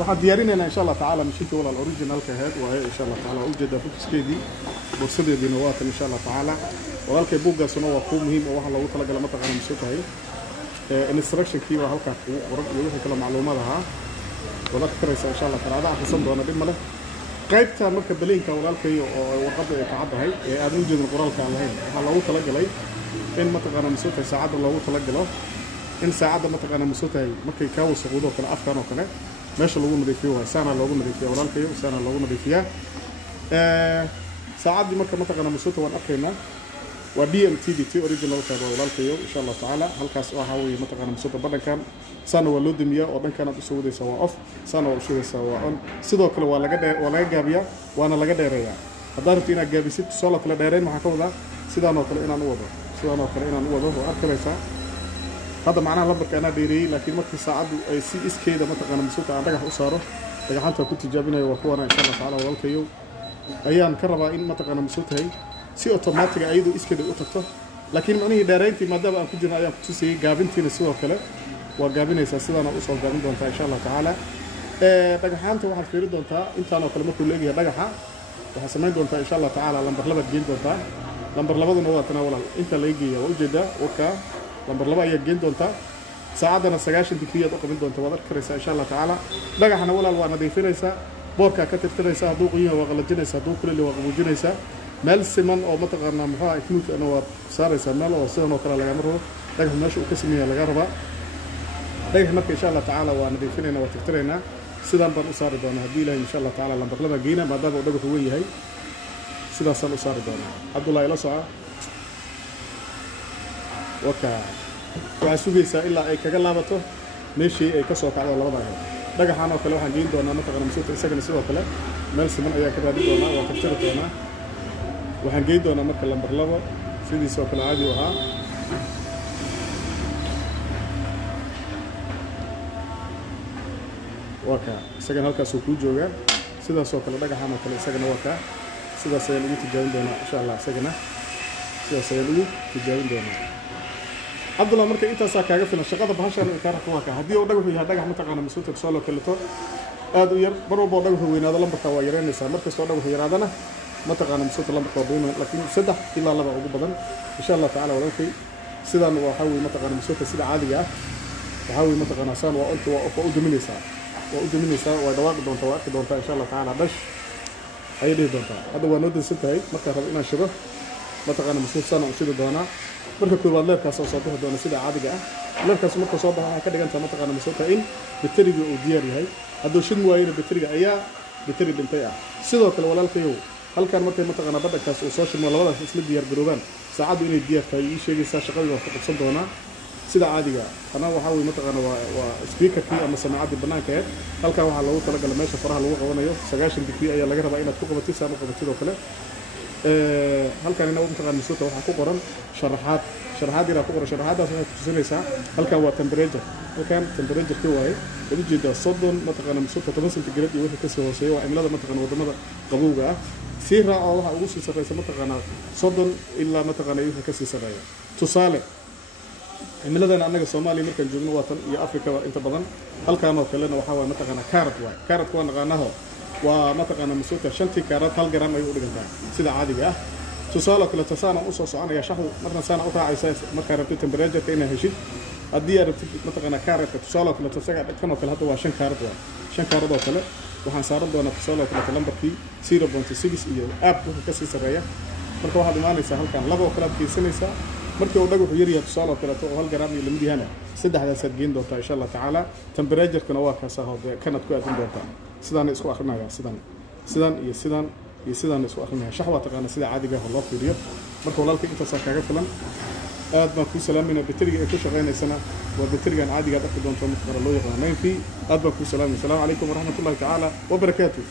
waxaan diyaarinaynaa insha Allah taala mishiinta walaal originalka ahayd waaye insha Allah taala ujeeda buugskeedii borsadeedina waa tan insha Allah taala walaalkay buuggaasuna waa ku muhiim oo waxa loogu talagalay mataqaana misoo tahay instruction kii waa halka ku qoran iyo wixii kala macluumaadaha wada karaysa insha Allah taala akhrisan doona dib male qaybta marka baleynka walaalkay oo warqada ay tacabahay ee aad u jeedin qoraalka aan lahayn waxa loogu talagalay in mataqaana misoo tahay saacada loogu talagalo in saacada mataqaana misoo tahay markay ka wasaqdo kala afkaan oo kale meesha lagu nadiifiyo waa saana loogu nadiifiyo walaalkay saana loogu nadiifiyaa saacadii marka mataqaana misoo tahay waan arkaynaa waa DMTDT original ka walaalkay insha Allah taala halkaas waxa weeye mataqaana misoo tahay badankan saana waa loo damiyaa oo dhankan aad u soo wadaysaa waa off saana waa u shidaysaa waa on sidoo kale waa laga gaabiyaa waana laga dheereeyaa haddii rabto inaad gaabisid soo kala dheereen waxa ka wadaa sidaan oo kale inaan u wado oo arkaysaa هذا معناه لمبرك أنا ديري لكن ما تساعد أي سي إس كذا مثلا أنا مسوق عن رجح أساره رجح أنت كنت جابينه وقوانا إن شاء الله تعالى والكيو أيام كربا إن مثلا أنا مسوق هاي سي أوتوماتيك أيده إس كذا أوتوكتو لكن أنا دارينتي ما دام أكون جنا أيام كنت سي جابينتي نسوق كله وجابينه أساسا أنا أوصل جابين دونتا إن شاء الله تعالى رجح أنت واحد في رد دونتا أنت أنا كلمة كل يجي رجحها وحسمين دونتا إن شاء الله تعالى لمبر لبد جين دونتا لمبر لبد نوع تناولا أنت اللي يجي وجدا وكا لمبر لبا ayaa geen doonta saacadana 90 digriya oo qabin doonta wada karaysa insha Allah taala dhagaxana walaal waa nadiifinaysa boorka ka tirtiraysa haduu qiimo waa qalajinaysa haduu kulli waa qaboojinaysa meel siman oo mataqaana maxaa iknuut ana waa saaraysa meel oo sidoo kale laga maro dhagax meesha uu ka sameeyaa laga rabaa dhagax marka insha Allah taala waa nadiifinayna waa tirtirayna sidaan baan u saari doonaa hadii ilaahay insha Allah taala lambar laba geena maadaama uu dhagax weyn yahay sidaas aan u saari doonaa Abdullah ila soo وكا وعسوجيسا إلا أي كجلابته ماشي أي كسر كعلى الله بعه دقة حنا وكلا واحد جين دونا مثلا مسوت سجن سوا كلا مال سمن أيها كذا دونا وكتير دونا واحد جين دونا مثلا برلبا سيدي سوا كلا عادي وها وكا سجن هالك سوكو جوجا سيدا سوا كلا دقة حنا وكلا سجن وكا سيدا سيلوي تجاوب دونا إن شاء الله سجنه سيدا سيلوي تجاوب دونا عبد الله مركي أنت ساكاجا في الشقة بهاشر كارك واقع هدي ودقوا فيها دقة متقنا مسوت السؤال كلته هذا ير برو بدقوا هو ينادى لهم بتوايرين نسا مركز ودقوا هي رادنا متقنا مسوت لهم بتوابين لكن سدح إلا الله بعوض بدن إن شاء الله تعالى ولو في سدان وحاول متقنا مسوت سد عادية وحاول متقنا سان وقلت وأود مني سا ودواق دونتا إن شاء الله تعالى بش هاي ليه دونتا هذا هو نود ستة هاي متى ربنا شبه متقنا مسوت سان وشيل دونا marka koowaad leerkaas soo bixi doona sida caadiga ah leerkaas marka soo baxaa ka dhiganta mataqaana mas'uulka in bateriga uu diyaar yahay haduu shid waayna bateriga ayaa bateri dhintay ah sidoo kale walaalkayow halkan markay mataqaana badakaas uu soo shimo labadaas isla diyaar garoobaan saacadu inay diyaar tahay ii sheegaysaa shaqada waa qabsan doona sida caadiga ana waxa weey mataqaana waa speakerkii ama samaacadii banaanka ah halkan waxa lagu talagalay meesha faraha lagu qabanayo 90 digri ayaa laga rabaa inaad ku qabato saama qabatid oo kale halkan ina mataqaana mas'uulka waxa ku qoran شرحات إلى فوق شرحات عشان تسميها هل كان هو temperature هل كان temperature كواي بدي جدا صدّن متقنا مسوطة تمثل تجرد يوجد كسر وسيء وعملنا متقنا وضمنا قبوجة سيرة الله أوصي سرية متقنا صدّن إلا متقنا يوجد كسر سرية تصالح عملنا أنك الصومالي ممكن جبنا وطن يا أفريقيا أنت بدن هل كان وكلنا وحاول متقنا كارت واحد نغناه ومتقنا مسوطة شنتي كارت هل جرام يقول جدا سيدا عادي جاه تصالح كل تصانع أسس أنا يا شخص مثلا سنة أخرى عايز مثلا ربطت تمبريتشر كأنه هشيد أدي ربطت مثلا كارت تصالح كل تصانع كانوا كل هذا وعشان كارت وكله وحنصار دونا تصالح كل تلمبر في 0.6 أب كسر سريع مركو واحد ما ليس هل كان لبوا كلام في سنة مركو ودقوا في يريا تصالح كل هل جرام يلمدي هنا سد هذا سدين دوتا إن شاء الله تعالى تمبريتشر كنا واقع سهاد كانت كويس دوتا سدان إسقوا آخرنا يا سدان يسيدان اسو اخرنا شحوه تقانا سida caadiga ah loo fiiriyo marka walaalka inta soo kaaga filan aad baan ku salaamayna bateriga ay ku shaqeynaysana waa baterigan caadiga ah dadka doonto mid kale loo yaqaan 9 aad baan ku salaamayna assalamu alaykum wa rahmatullahi ta'ala wa barakatuh